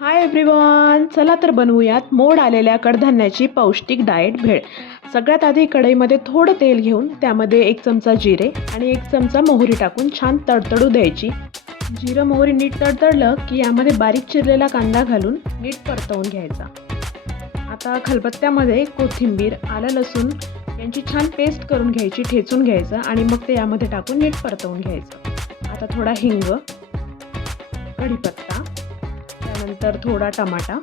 Hi everyone, चला तर बनवूयात मोड आलेल्या कडधान्याची पौष्टिक डाएट भेळ. सगळ्यात आधी कढईमध्ये थोडं तेल घेऊन त्यामध्ये 1 चमचा जिरे आणि 1 चमचा मोहरी टाकून छान तडतडू द्यायची. जिरं मोहरी नीट तडतडलं की यामध्ये बारीक चिरलेला कांदा घालून नीट परतवून घ्यायचा. आता खलबत्त्यामध्ये कोथिंबीर, आलं लसूण यांची छान पेस्ट करून घ्यायची, ठेचून घ्यायचं आणि मग ते यामध्ये टाकून नीट परतवून घ्यायचं. आता थोडा हिंग, कढीपत्ता, त्यानंतर थोडा टमाटा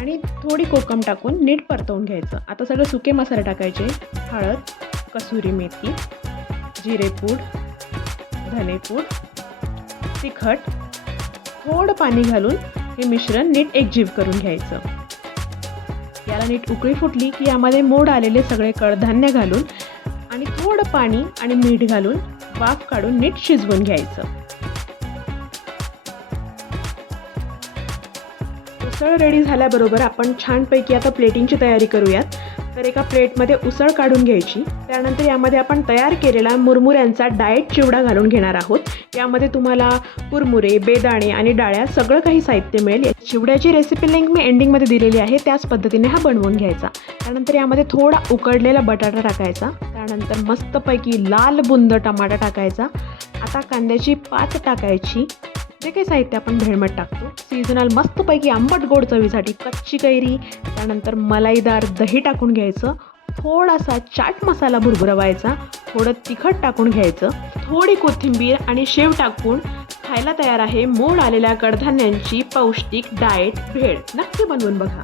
आणि थोडी कोकम टाकून नीट परतवून घ्यायचं. आता सगळे सुके मसाले टाकायचे. हळद, कसुरी मेथी, जिरेपूड, धनेपूड, तिखट, थोडं पाणी घालून हे मिश्रण नीट एकजीव करून घ्यायचं. याला नीट उकळी फुटली की यामध्ये मोड आलेले सगळे कडधान्य घालून आणि थोडं पाणी आणि मीठ घालून वाफ काढून नीट शिजवून घ्यायचं. उसळ रेडी झाल्याबरोबर आपण छानपैकी आता प्लेटिंगची तयारी करूयात. तर एका प्लेटमध्ये उसळ काढून घ्यायची. त्यानंतर यामध्ये आपण तयार केलेला मुरमुऱ्यांचा डाएट चिवडा घालून घेणार आहोत. यामध्ये तुम्हाला कुरमुरे, बेदाणे आणि डाळ्या सगळं काही साहित्य मिळेल. चिवड्याची रेसिपी लिंक मी एंडिंगमध्ये दिलेली आहे. त्याच पद्धतीने हा बनवून घ्यायचा. त्यानंतर यामध्ये थोडा उकडलेला बटाटा टाकायचा. त्यानंतर मस्तपैकी लाल बुंद टमाटा टाकायचा. आता कांद्याची पात टाकायची. जे काही साहित्य आपण भेळमध्ये टाकतो, सीझनल मस्तपैकी आंबट गोड चवीसाठी कच्ची कैरी, त्यानंतर मलाईदार दही टाकून घ्यायचं. थोडासा चाट मसाला भुरभुरवायचा, थोडं तिखट टाकून घ्यायचं, थोडी कोथिंबीर आणि शेव टाकून खायला तयार आहे मोड आलेल्या कडधान्यांची पौष्टिक डाएट भेळ. नक्की बनवून बघा.